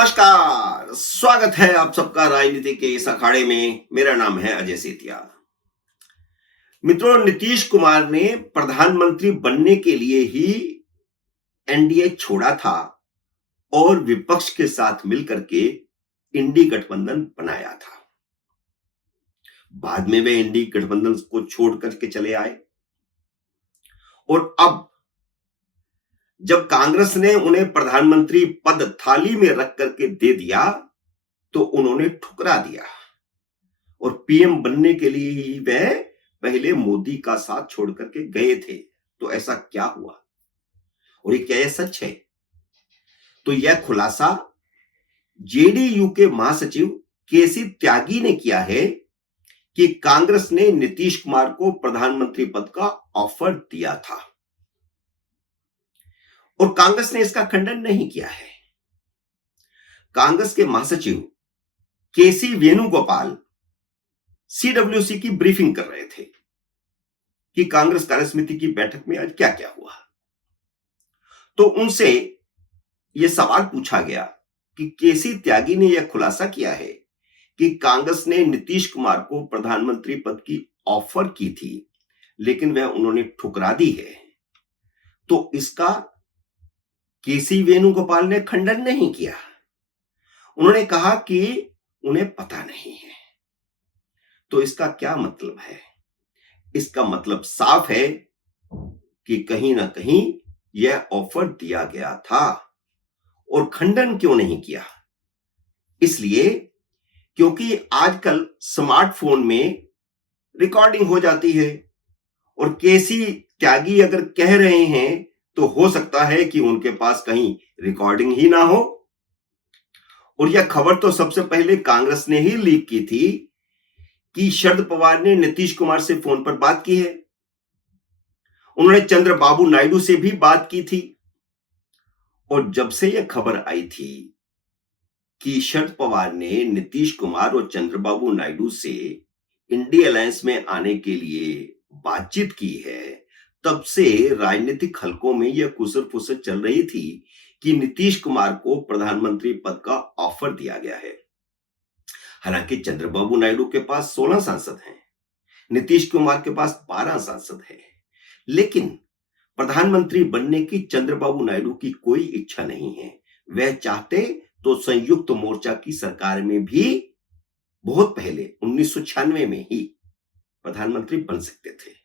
नमस्कार, स्वागत है आप सबका राजनीति के इस अखाड़े में। मेरा नाम है अजय सेतिया। मित्रों, नीतीश कुमार ने प्रधानमंत्री बनने के लिए ही एनडीए छोड़ा था और विपक्ष के साथ मिलकर के इंडी गठबंधन बनाया था। बाद में वे इंडी गठबंधन को छोड़ करके चले आए और अब जब कांग्रेस ने उन्हें प्रधानमंत्री पद थाली में रख करके दे दिया तो उन्होंने ठुकरा दिया और पीएम बनने के लिए ही वह पहले मोदी का साथ छोड़ करके गए थे। तो ऐसा क्या हुआ और ये क्या यह सच है? तो यह खुलासा जेडीयू के महासचिव केसी त्यागी ने किया है कि कांग्रेस ने नीतीश कुमार को प्रधानमंत्री पद का ऑफर दिया था और कांग्रेस ने इसका खंडन नहीं किया है। कांग्रेस के महासचिव केसी वेणुगोपाल सीडब्ल्यूसी की ब्रीफिंग कर रहे थे कि कांग्रेस कार्यसमिति की बैठक में आज क्या क्या हुआ। तो उनसे यह सवाल पूछा गया कि केसी त्यागी ने यह खुलासा किया है कि कांग्रेस ने नीतीश कुमार को प्रधानमंत्री पद की ऑफर की थी लेकिन वह उन्होंने ठुकरा दी है। तो इसका केसी वेणुगोपाल ने खंडन नहीं किया। उन्होंने कहा कि उन्हें पता नहीं है। तो इसका क्या मतलब है? इसका मतलब साफ है कि कहीं ना कहीं यह ऑफर दिया गया था। और खंडन क्यों नहीं किया? इसलिए क्योंकि आजकल स्मार्टफोन में रिकॉर्डिंग हो जाती है और केसी त्यागी अगर कह रहे हैं तो हो सकता है कि उनके पास कहीं रिकॉर्डिंग ही ना हो। और यह खबर तो सबसे पहले कांग्रेस ने ही लीक की थी कि शरद पवार ने नीतीश कुमार से फोन पर बात की है। उन्होंने चंद्रबाबू नायडू से भी बात की थी। और जब से यह खबर आई थी कि शरद पवार ने नीतीश कुमार और चंद्रबाबू नायडू से इंडी अलायंस में आने के लिए बातचीत की है, तब से राजनीतिक हलकों में यह कुसर फुसर चल रही थी कि नीतीश कुमार को प्रधानमंत्री पद का ऑफर दिया गया है। हालांकि चंद्रबाबू नायडू के पास 16 सांसद हैं, नीतीश कुमार के पास 12 सांसद हैं, लेकिन प्रधानमंत्री बनने की चंद्रबाबू नायडू की कोई इच्छा नहीं है। वह चाहते तो संयुक्त मोर्चा की सरकार में भी बहुत पहले 1996 में ही प्रधानमंत्री बन सकते थे,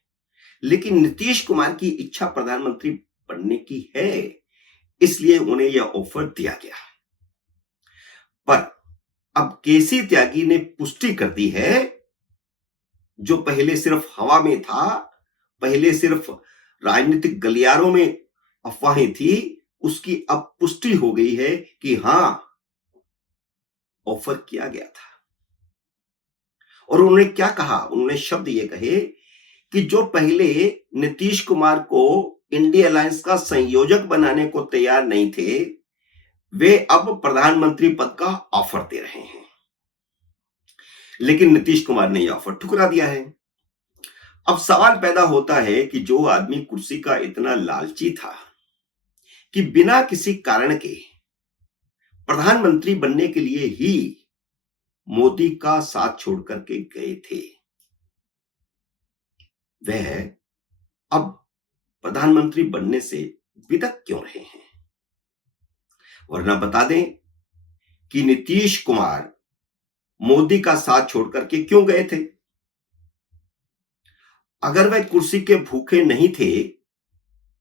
लेकिन नीतीश कुमार की इच्छा प्रधानमंत्री बनने की है, इसलिए उन्हें यह ऑफर दिया गया। पर अब केसी त्यागी ने पुष्टि कर दी है, जो पहले सिर्फ हवा में था, पहले सिर्फ राजनीतिक गलियारों में अफवाहें थी, उसकी अब पुष्टि हो गई है कि हां, ऑफर किया गया था। और उन्होंने क्या कहा? उन्होंने शब्द ये कहे कि जो पहले नीतीश कुमार को इंडी अलायंस का संयोजक बनाने को तैयार नहीं थे, वे अब प्रधानमंत्री पद का ऑफर दे रहे हैं। लेकिन नीतीश कुमार ने यह ऑफर ठुकरा दिया है। अब सवाल पैदा होता है कि जो आदमी कुर्सी का इतना लालची था कि बिना किसी कारण के प्रधानमंत्री बनने के लिए ही मोदी का साथ छोड़ करके गए थे, वह अब प्रधानमंत्री बनने से विदक क्यों रहे हैं? वरना बता दें कि नीतीश कुमार मोदी का साथ छोड़ करके क्यों गए थे। अगर वह कुर्सी के भूखे नहीं थे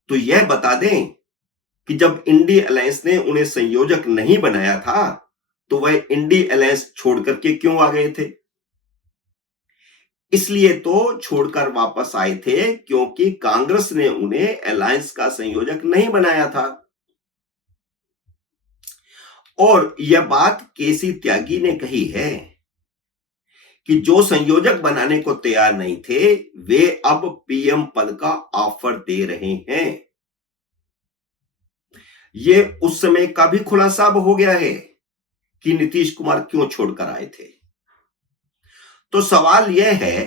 तो यह बता दें कि जब इंडी अलायंस ने उन्हें संयोजक नहीं बनाया था तो वह इंडी अलायंस छोड़ करके क्यों आ गए थे। इसलिए तो छोड़कर वापस आए थे क्योंकि कांग्रेस ने उन्हें अलायंस का संयोजक नहीं बनाया था। और यह बात केसी त्यागी ने कही है कि जो संयोजक बनाने को तैयार नहीं थे, वे अब पीएम पद का ऑफर दे रहे हैं। ये उस समय का भी खुलासा अब हो गया है कि नीतीश कुमार क्यों छोड़कर आए थे। तो सवाल यह है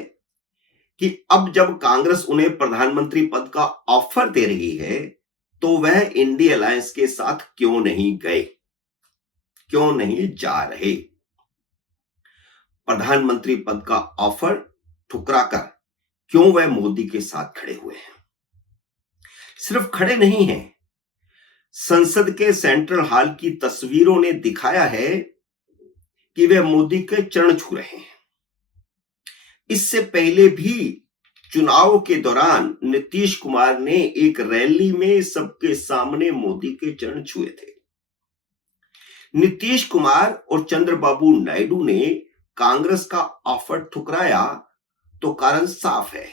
कि अब जब कांग्रेस उन्हें प्रधानमंत्री पद का ऑफर दे रही है तो वह इंडी अलायंस के साथ क्यों नहीं गए। क्यों नहीं जा रहे? प्रधानमंत्री पद का ऑफर ठुकराकर क्यों वह मोदी के साथ खड़े हुए हैं? सिर्फ खड़े नहीं हैं, संसद के सेंट्रल हॉल की तस्वीरों ने दिखाया है कि वे मोदी के चरण छू रहे हैं। इससे पहले भी चुनाव के दौरान नीतीश कुमार ने एक रैली में सबके सामने मोदी के चरण छुए थे। नीतीश कुमार और चंद्रबाबू नायडू ने कांग्रेस का ऑफर ठुकराया तो कारण साफ है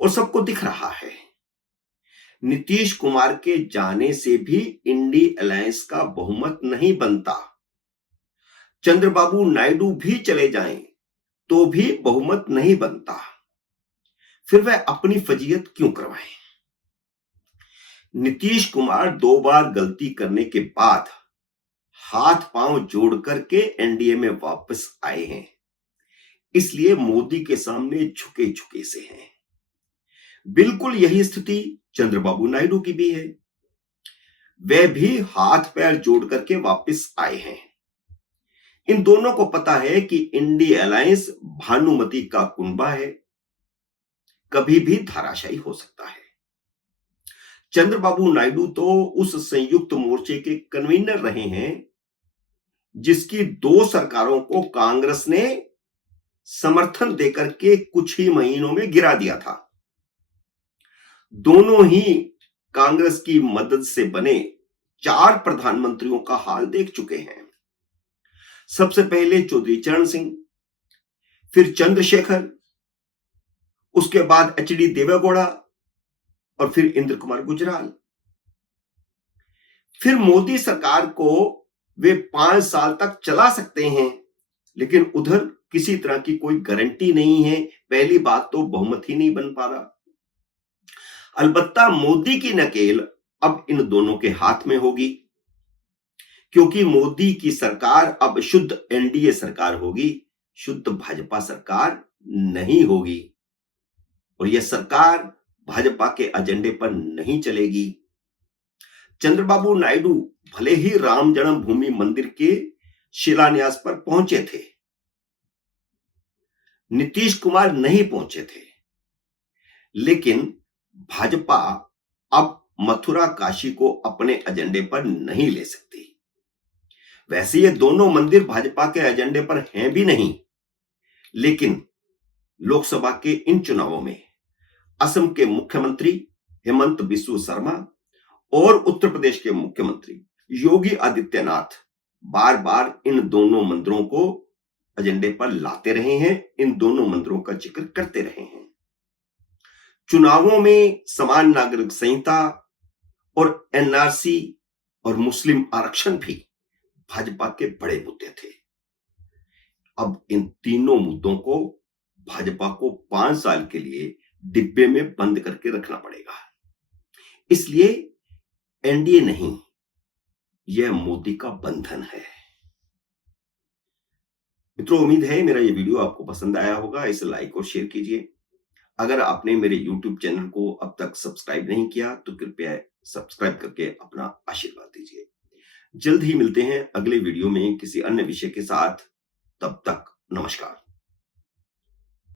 और सबको दिख रहा है। नीतीश कुमार के जाने से भी इंडी अलायंस का बहुमत नहीं बनता। चंद्रबाबू नायडू भी चले जाएं तो भी बहुमत नहीं बनता। फिर वह अपनी फजीयत क्यों करवाएं? नीतीश कुमार 2 बार गलती करने के बाद हाथ पांव जोड़ करके एनडीए में वापस आए हैं, इसलिए मोदी के सामने झुके झुके से हैं। बिल्कुल यही स्थिति चंद्रबाबू नायडू की भी है। वे भी हाथ पैर जोड़ करके वापस आए हैं। इन दोनों को पता है कि इंडी अलायंस भानुमति का कुनबा है, कभी भी धराशायी हो सकता है। चंद्रबाबू नायडू तो उस संयुक्त मोर्चे के कन्वीनर रहे हैं जिसकी 2 सरकारों को कांग्रेस ने समर्थन देकर के कुछ ही महीनों में गिरा दिया था। दोनों ही कांग्रेस की मदद से बने 4 प्रधानमंत्रियों का हाल देख चुके हैं। सबसे पहले चौधरी चरण सिंह, फिर चंद्रशेखर, उसके बाद एचडी देवेगौड़ा और फिर इंद्र कुमार गुजराल। फिर मोदी सरकार को वे 5 साल तक चला सकते हैं, लेकिन उधर किसी तरह की कोई गारंटी नहीं है। पहली बात तो बहुमत ही नहीं बन पा रहा। अलबत्ता मोदी की नकेल अब इन दोनों के हाथ में होगी, क्योंकि मोदी की सरकार अब शुद्ध एनडीए सरकार होगी, शुद्ध भाजपा सरकार नहीं होगी। और यह सरकार भाजपा के एजेंडे पर नहीं चलेगी। चंद्रबाबू नायडू भले ही राम जन्मभूमि मंदिर के शिलान्यास पर पहुंचे थे, नीतीश कुमार नहीं पहुंचे थे, लेकिन भाजपा अब मथुरा काशी को अपने एजेंडे पर नहीं ले सकती। वैसे ये दोनों मंदिर भाजपा के एजेंडे पर हैं भी नहीं, लेकिन लोकसभा के इन चुनावों में असम के मुख्यमंत्री हेमंत बिस्व शर्मा और उत्तर प्रदेश के मुख्यमंत्री योगी आदित्यनाथ बार बार इन दोनों मंदिरों को एजेंडे पर लाते रहे हैं, इन दोनों मंदिरों का जिक्र करते रहे हैं। चुनावों में समान नागरिक संहिता और एनआरसी और मुस्लिम आरक्षण भी भाजपा के बड़े मुद्दे थे। अब इन तीनों मुद्दों को भाजपा को 5 साल के लिए डिब्बे में बंद करके रखना पड़ेगा। इसलिए एनडीए नहीं, यह मोदी का बंधन है। मित्रों, उम्मीद है मेरा यह वीडियो आपको पसंद आया होगा। इसे लाइक और शेयर कीजिए। अगर आपने मेरे YouTube चैनल को अब तक सब्सक्राइब नहीं किया तो कृपया सब्सक्राइब करके अपना आशीर्वाद दीजिए। जल्द ही मिलते हैं अगले वीडियो में किसी अन्य विषय के साथ। तब तक नमस्कार।